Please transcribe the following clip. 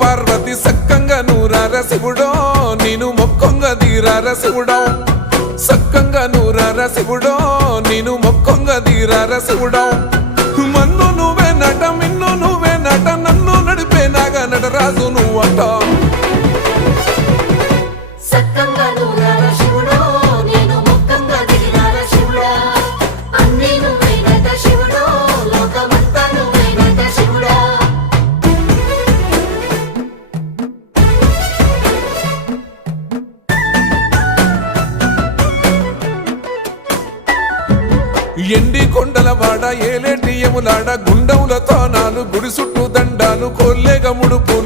పార్వతి సక్కంగా నూరార శివుడో నేను మొక్కంగా తీరార శివుడో సక్కంగా నూరార శివుడో నేను మొక్కంగా తీరార శివుడో మన్ను నువ్వే నట మిన్ను నువ్వే నట నన్ను నడిపే నాగా నటరాజు నువ్వంట ఎండి కొండల వాడ ఏలేటి యములాడ గుండముల తానాలు గుడి చుట్టూ దండాలు కోల్లేగ ముడుపు